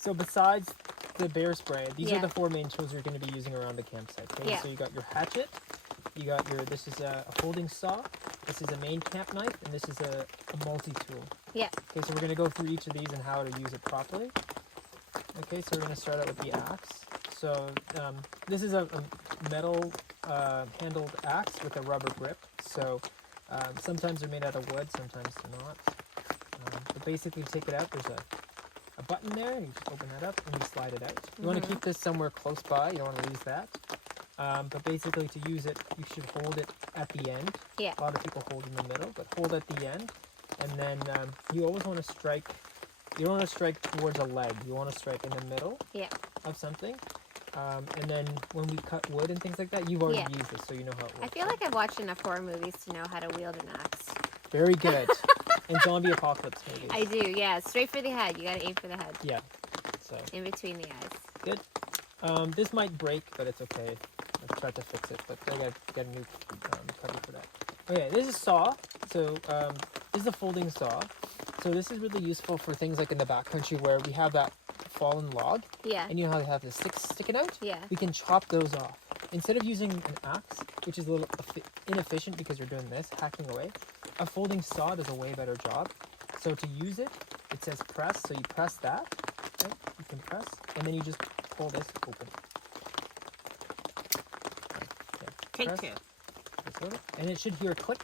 So besides the bear spray, these are the 4 main tools you're going to be using around the campsite. Okay, so you got your hatchet, you got your, this is a folding saw, this is a main camp knife, and this is a multi-tool. Yeah. Okay, so we're going to go through each of these and how to use it properly. Okay, so we're going to start out with the axe. So this is a metal handled axe with a rubber grip. So sometimes they're made out of wood, sometimes they're not. But basically, take it out. There's a button there. You just open that up and you slide it out. You want to keep this somewhere close by. You don't want to lose that. But basically, to use it, you should hold it at the end. Yeah. A lot of people hold in the middle, but hold at the end. And then you always want to strike. You don't want to strike towards a leg. You want to strike in the middle of something. And then when we cut wood and things like that, you've already used this, so you know how it works. I feel like I've watched enough horror movies to know how to wield an axe. Very good. And zombie apocalypse movies. I do, yeah. Straight for the head. You gotta aim for the head. Yeah. So. In between the eyes. Good. This might break, but it's okay. I've tried to fix it, but I gotta get a new cover for that. Okay, this is saw. So this is a folding saw. So this is really useful for things like in the backcountry where we have that fallen log. Yeah. And you know how they have the sticks sticking out? Yeah. We can chop those off. Instead of using an axe, which is a little inefficient because you're doing this, hacking away, a folding saw does a way better job. So to use it, it says press, so you press that, right? You can press, and then you just pull this open. Take press, two. and it should hear a click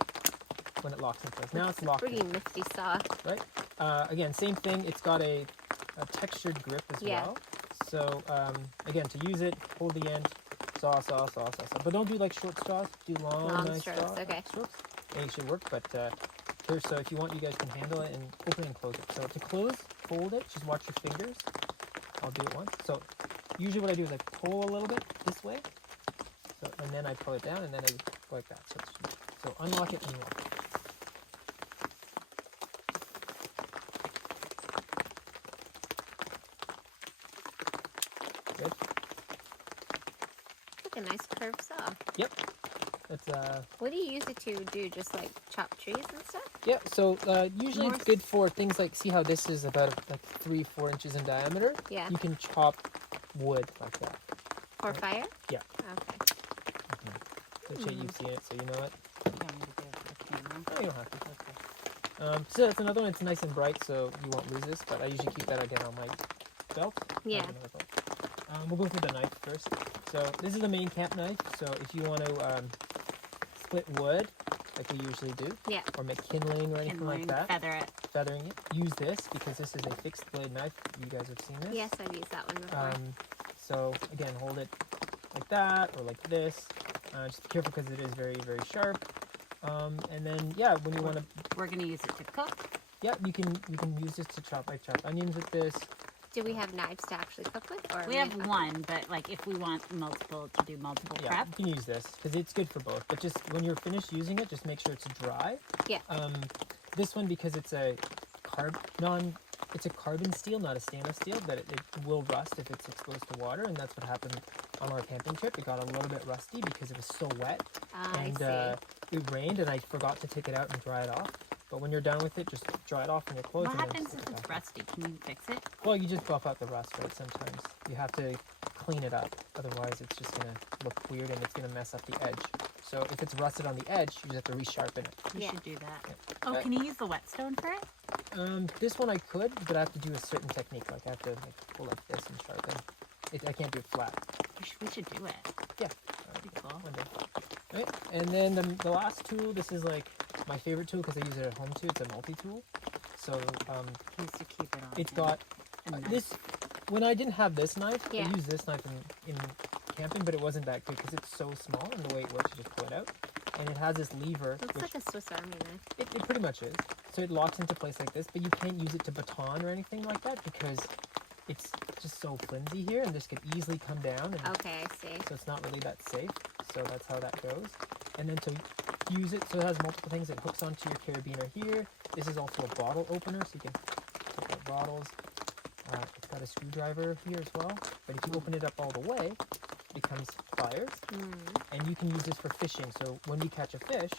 when it locks in place. Now it's locked Pretty in. nifty saw. Right? Again, same thing. It's got a textured grip as well. So again, to use it, hold the end, saw. But don't do like short saws. Do long nice strokes. saws. Okay. Strokes. And it should work. But here, so if you want, you guys can handle it and open and close it. So to close, fold it. Just watch your fingers. I'll do it once. So usually what I do is I pull a little bit this way. So and then I pull it down and then I go like that. So unlock it and lock it. Good. It's like a nice curved saw. Yep. It's What do you use it to do? Just like chop trees and stuff? yeah, so usually it's good for things like, see how this is about like 3-4 inches in diameter? Yeah. You can chop wood like that. For fire? Yeah. Okay. So you've seen it, so you know it. Don't need to do it for the camera. No, you don't have to. Okay. So that's another one. It's nice and bright, so you won't lose this, but I usually keep that again on my belt. Yeah. We'll go through the knife first. So this is the main camp knife. So if you want to split wood, like we usually do, or make kindling or anything like that, feathering it, use this because this is a fixed blade knife. You guys have seen this? Yes, I've used that one before. So again, hold it like that or like this. Just be careful because it is very, very sharp. And then when you want to, We're gonna use it to cook. you can use this to chop onions with this. Do we have knives to actually cook with? Or We have one, but like if we want multiple to do multiple prep. You can use this because it's good for both. But just when you're finished using it, just make sure it's dry. Yeah. This one, because it's a carbon steel, not a stainless steel, but it will rust if it's exposed to water, and that's what happened on our camping trip. It got a little bit rusty because it was so wet, and it rained, and I forgot to take it out and dry it off. But when you're done with it, just dry it off in your clothes. What happens if it's rusty? Can you fix it? Well, you just buff out the rust, right? Sometimes you have to clean it up. Otherwise, it's just going to look weird and it's going to mess up the edge. So if it's rusted on the edge, you just have to resharpen it. We should do that. Yeah. Oh, can you use the whetstone for it? This one I could, but I have to do a certain technique. Like I have to pull like this and sharpen. I can't do it flat. We should do it. Yeah. That'd be cool. One day. Right? And then the last tool, this is like my favorite tool because I use it at home too. It's a multi-tool. So Needs to keep it on. it's got this. When I didn't have this knife, I used this knife in camping, but it wasn't that good because it's so small, and the way it works, you just pull it out, and it has this lever. Looks like a Swiss Army knife. It pretty much is. So it locks into place like this, but you can't use it to baton or anything like that because it's just so flimsy here, and this could easily come down. And okay, I see. so it's not really that safe. So that's how that goes. And then to use it, so it has multiple things. It hooks onto your carabiner here. This is also a bottle opener, so you can take out bottles. It's got a screwdriver here as well. But if you open it up all the way, it becomes pliers. And you can use this for fishing. So when we catch a fish,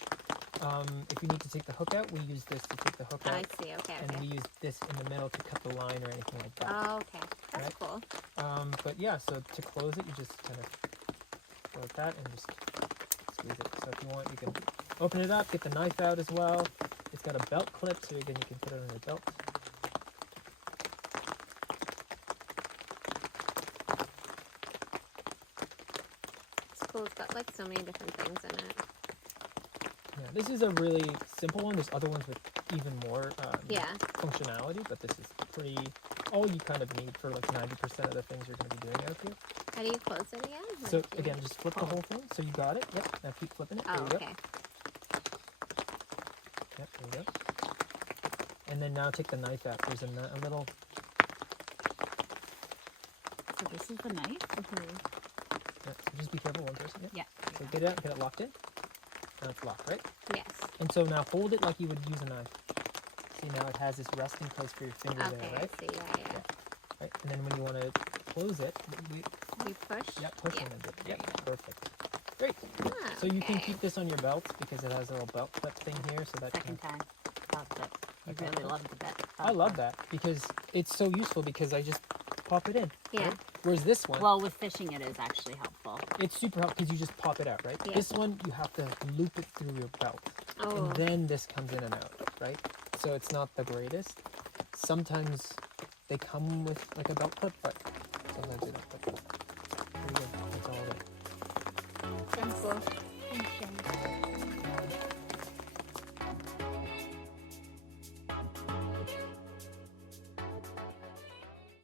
if you need to take the hook out, we use this to take the hook out. I see, okay. And we use this in the middle to cut the line or anything like that. Oh, okay. That's cool. But yeah, so to close it, you just kind of go like that and just squeeze it. So if you want, you can open it up, get the knife out as well. It's got a belt clip, so again, you can put it on your belt. It's cool. It's got like so many different things in it. Yeah, this is a really simple one. There's other ones with even more Yeah. functionality, but this is pretty all you kind of need for like 90% of the things you're going to be doing out here. How do you close it again? So Like, you again, just flip the hold. whole thing. So you got it. Yep. Now keep flipping it. Oh, There you go. okay. Yep. There you go. And then now take the knife out. There's a little. So this is the knife. Yeah, so just be careful. One person. Yep. Yeah. So get it out. Get it locked in. Now it's locked, right? Yes. And so now hold it like you would use a knife. See, now it has this resting place for your finger Okay, there, right? I see. Yeah. Right. And then when you want to close it, You push? yeah, push Yeah. and then do it. There Yep. you go. Perfect. Great. Ah, So you can okay. keep this on your belt because it has a little belt clip thing here, so that Second time. Loved it. I Okay. really loved the bit. I love that because it's so useful because I just pop it in. Yeah. Right? Whereas this one, Well, with fishing, it is actually helpful. it's super helpful because you just pop it out, right? Yeah. This one, you have to loop it through your belt. Oh. And then this comes in and out, right? So it's not the greatest. Sometimes they come with like a belt clip, but sometimes they don't. But there you go. That's all of it. That's cool. Thanks, Jen.